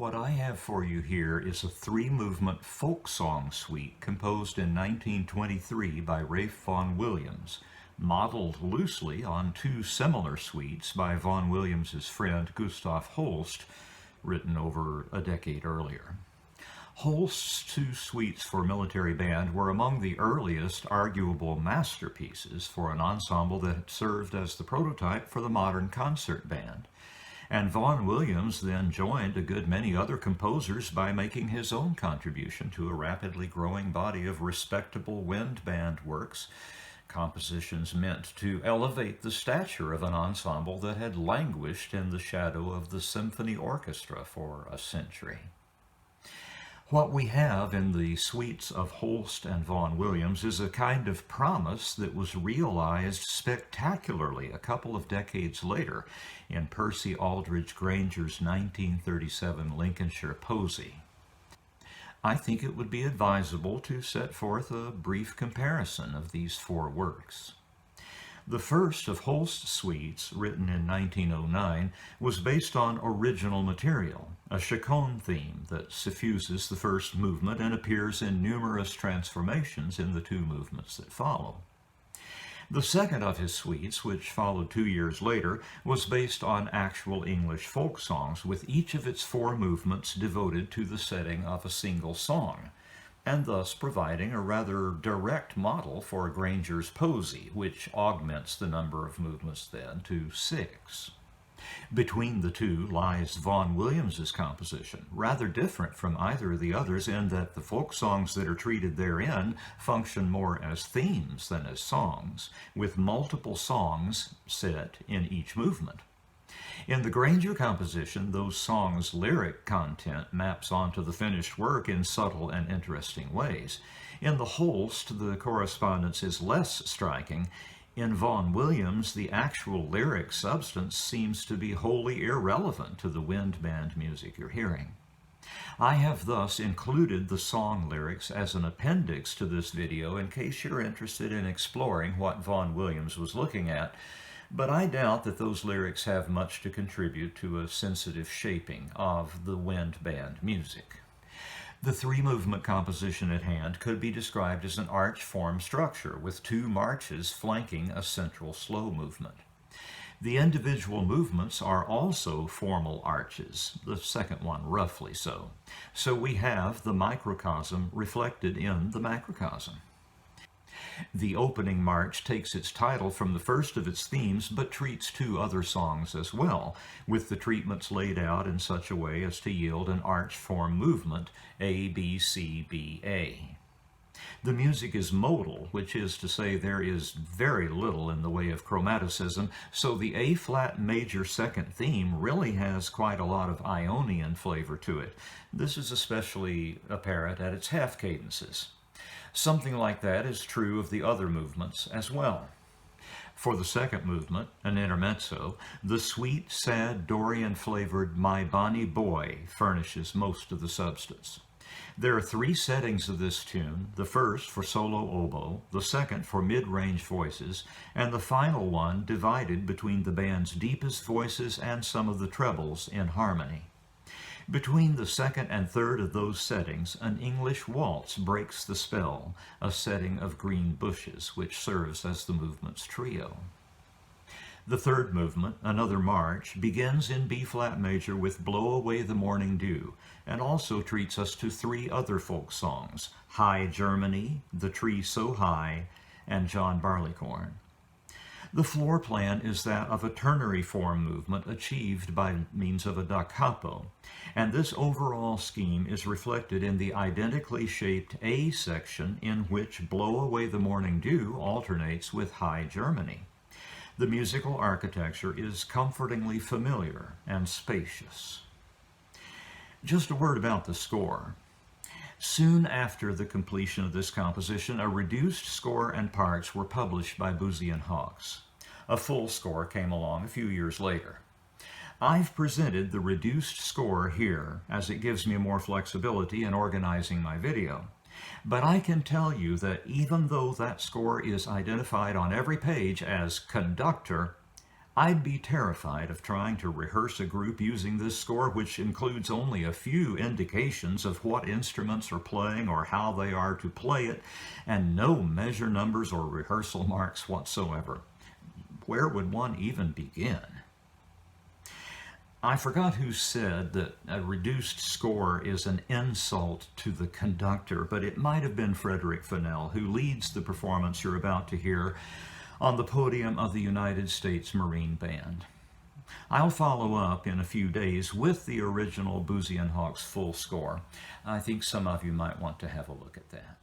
What I have for you here is a three-movement folk song suite composed in 1923 by Ralph Vaughan Williams, modeled loosely on two similar suites by Vaughan Williams's friend Gustav Holst, written over a decade earlier. Holst's two suites for military band were among the earliest arguable masterpieces for an ensemble that served as the prototype for the modern concert band. And Vaughan Williams then joined a good many other composers by making his own contribution to a rapidly growing body of respectable wind band works, compositions meant to elevate the stature of an ensemble that had languished in the shadow of the symphony orchestra for a century. What we have in the suites of Holst and Vaughan Williams is a kind of promise that was realized spectacularly a couple of decades later in Percy Aldridge Granger's 1937 Lincolnshire Posy. I think it would be advisable to set forth a brief comparison of these four works. The first of Holst's suites, written in 1909, was based on original material, a chaconne theme that suffuses the first movement and appears in numerous transformations in the two movements that follow. The second of his suites, which followed 2 years later, was based on actual English folk songs, with each of its four movements devoted to the setting of a single song, and thus providing a rather direct model for Granger's Posy, which augments the number of movements then to 6. Between the two lies Vaughan Williams's composition, rather different from either of the others in that the folk songs that are treated therein function more as themes than as songs, with multiple songs set in each movement. In the Granger composition, those songs' lyric content maps onto the finished work in subtle and interesting ways. In the Holst, the correspondence is less striking. In Vaughan Williams, the actual lyric substance seems to be wholly irrelevant to the wind band music you're hearing. I have thus included the song lyrics as an appendix to this video in case you're interested in exploring what Vaughan Williams was looking at, but I doubt that those lyrics have much to contribute to a sensitive shaping of the wind band music. The three-movement composition at hand could be described as an arch-form structure with two marches flanking a central slow movement. The individual movements are also formal arches, the second one roughly so. So we have the microcosm reflected in the macrocosm. The opening march takes its title from the first of its themes, but treats two other songs as well, with the treatments laid out in such a way as to yield an arch-form movement, A, B, C, B, A. The music is modal, which is to say there is very little in the way of chromaticism, so the A-flat major second theme really has quite a lot of Ionian flavor to it. This is especially apparent at its half cadences. Something like that is true of the other movements as well. For the second movement, an intermezzo, the sweet, sad, Dorian-flavored My Bonnie Boy furnishes most of the substance. There are three settings of this tune, the first for solo oboe, the second for mid-range voices, and the final one divided between the band's deepest voices and some of the trebles in harmony. Between the second and third of those settings, an English waltz breaks the spell, a setting of green bushes, which serves as the movement's trio. The third movement, another march, begins in B-flat major with Blow Away the Morning Dew, and also treats us to three other folk songs, High Germany, The Tree So High, and John Barleycorn. The floor plan is that of a ternary form movement achieved by means of a da capo, and this overall scheme is reflected in the identically shaped A section in which Blow Away the Morning Dew alternates with High Germany. The musical architecture is comfortingly familiar and spacious. Just a word about the score. Soon after the completion of this composition, a reduced score and parts were published by Boosey and Hawkes. A full score came along a few years later. I've presented the reduced score here as it gives me more flexibility in organizing my video. But I can tell you that even though that score is identified on every page as conductor, I'd be terrified of trying to rehearse a group using this score, which includes only a few indications of what instruments are playing or how they are to play it, and no measure numbers or rehearsal marks whatsoever. Where would one even begin? I forgot who said that a reduced score is an insult to the conductor, but it might have been Frederick Fennell, who leads the performance you're about to hear on the podium of the United States Marine Band. I'll follow up in a few days with the original Boozy and Hawkes full score. I think some of you might want to have a look at that.